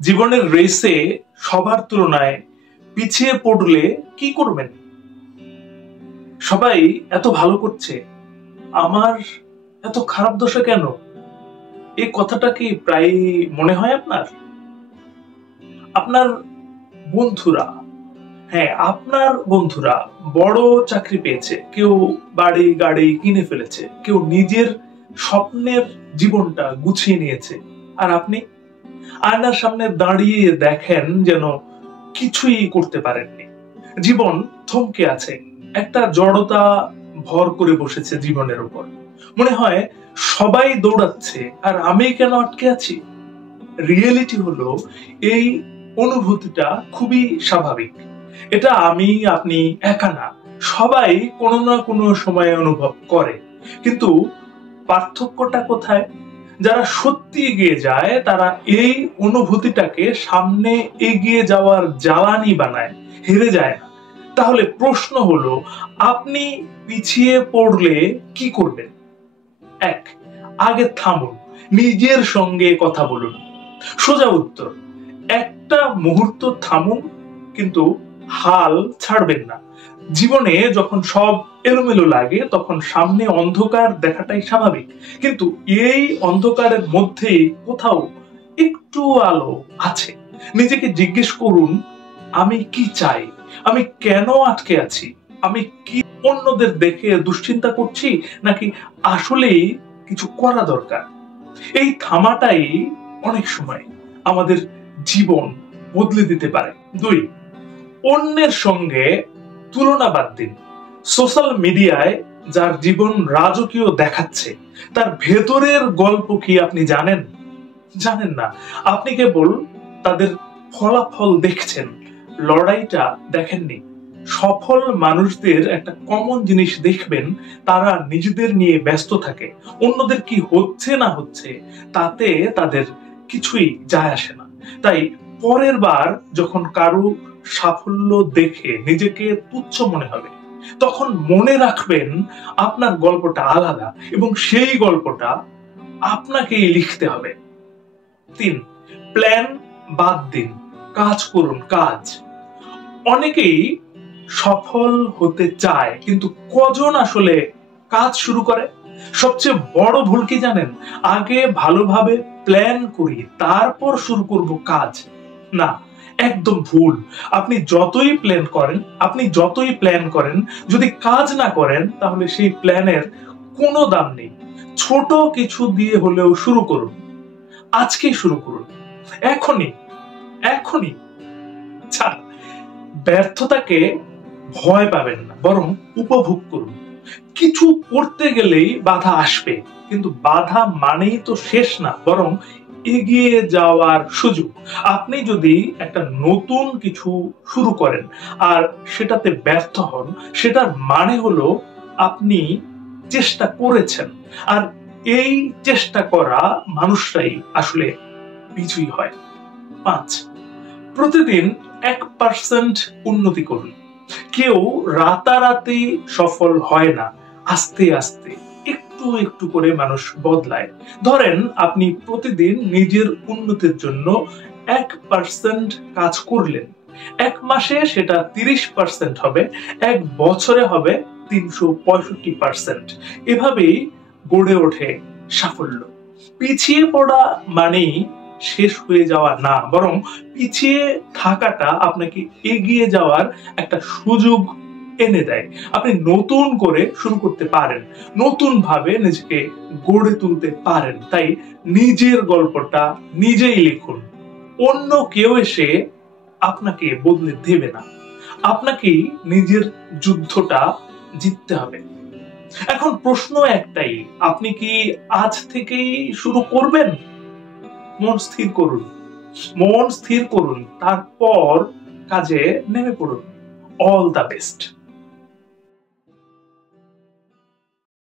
জীবনের রেসে সবার তুলনায় পিছিয়ে পড়লে কি করবেন? সবাই এত ভালো করছে, আমার এত খারাপ দশা কেন? এই কথাটা কি প্রায় মনে হয় আপনার? আপনার বন্ধুরা, হ্যাঁ আপনার বন্ধুরা বড় চাকরি পেয়েছে, কেউ বাড়ি গাড়ি কিনে ফেলেছে, কেউ নিজের স্বপ্নের জীবনটা গুছিয়ে নিয়েছে, আর আপনি আয়নার সামনে দাঁড়িয়ে দেখেন যেন কিছুই করতে পারেননি। জীবন থমকে আছে, একটা জড়তা ভর করে বসেছে জীবনের উপর। মনে হয় সবাই দৌড়াচ্ছে আর আমি কেন আটকে আছি। রিয়েলিটি হলো এই অনুভূতিটা খুবই স্বাভাবিক। এটা আমি আপনি একা না, সবাই কোনো না কোনো সময়ে অনুভব করে। কিন্তু পার্থক্যটা কোথায়? যারা সত্যি এগিয়ে যায় তারা এই অনুভূতিটাকে সামনে এগিয়ে যাওয়ার জ্বালানি বানায়, হেরে যায় না। তাহলে প্রশ্ন হলো, আপনি পিছিয়ে পড়লে কি করবেন? এক, আগে থামুন, নিজের সঙ্গে কথা বলুন। সোজা উত্তর, একটা মুহূর্ত থামুন, কিন্তু হাল ছাড়বেন না। জীবনে যখন সব এলোমেলো লাগে তখন সামনে অন্ধকার দেখাটাই স্বাভাবিক, কিন্তু এই অন্ধকারের মধ্যেই কোথাও একটু আলো আছে। নিজেকে জিজ্ঞেস করুন, আমি কি চাই? আমি কেন আটকে আছি? আমি কি অন্যদের দেখে দুশ্চিন্তা করছি, নাকি আসলেই কিছু করা দরকার? এই থামাটাই অনেক সময় আমাদের জীবন বদলে দিতে পারে। দুই, অন্যের সঙ্গে তুলনা বাদ দিন। সোশ্যাল মিডিয়ায় যার জীবন রাজকীয় দেখাচ্ছে, তার ভেতরের গল্প কি আপনি জানেন? জানেন না। আপনি কেবল তাদের ফলাফল দেখছেন, লড়াইটা দেখেননি। সফল মানুষদের একটা কমন জিনিস দেখবেন, তারা নিজেদের নিয়ে ব্যস্ত থাকে। অন্যদের কি হচ্ছে না হচ্ছে তাতে তাদের কিছুই যায় আসে না। তাই পরের বার যখন কারো সাফল্য দেখে নিজেকে তুচ্ছ মনে হবে, তখন মনে রাখবেন আপনার গল্পটা আলাদা এবং সেই গল্পটা আপনাকেই লিখতে হবে। তিন, প্ল্যান বাদ দিন, কাজ করুন। কাজ, অনেকেই সফল হতে চায়, কিন্তু কজন আসলে কাজ শুরু করে? সবচেয়ে বড় ভুল কি জানেন? আগে ভালোভাবে প্ল্যান করি, তারপর শুরু করব কাজ। না, একদম ভুল। আপনি যতই প্ল্যান করেন, যদি কাজ না করেন তাহলে সেই প্ল্যানের কোনো দাম নেই। ছোট কিছু দিয়ে হলেও শুরু করুন। আজকেই শুরু করুন, এখনই এখনই। ব্যর্থতাকে ভয় পাবেন না, বরং উপভোগ করুন। কিছু করতে গেলেই বাধা আসবে, কিন্তু বাধা মানেই তো শেষ না, বরং এগিয়ে যাওয়ার সুযোগ। আপনি যদি একটা নতুন কিছু শুরু করেন আর সেটাতে ব্যর্থ হন, সেটার মানে হলো আপনি চেষ্টা করেছেন, আর এই চেষ্টা করা মানুষরাই আসলে বিজয়ী হয়। 5, প্রতিদিন 1% উন্নতি করুন। কেউ রাতারাতি সফল হয় না, আস্তে আস্তে একটু একটু করে মানুষ বদলায়। ধরেন আপনি প্রতিদিন নিজের উন্নতির জন্য 1% কাজ করলেন, 1 মাসে সেটা 30% হবে, 1 বছরে হবে 365%। এভাবেই গড়ে ওঠে সাফল্য। পিছিয়ে পড়া মানেই শেষ হয়ে যাওয়া না, বরং পিছিয়ে থাকাটা আপনাকে এগিয়ে যাওয়ার একটা সুযোগ এনে দেয়। আপনি নতুন করে শুরু করতে পারেন, নতুন ভাবে নিজেকে গড়ে তুলতে পারেন। তাই নিজের গল্পটা নিজেই লিখুন, অন্য কেউ এসে আপনাকে বদলে দেবে না। আপনাকেই নিজের যুদ্ধটা জিততে হবে। এখন প্রশ্ন একটাই, আপনি কি আজ থেকেই শুরু করবেন? মন স্থির করুন, তারপর কাজে নেমে পড়ুন। All the best.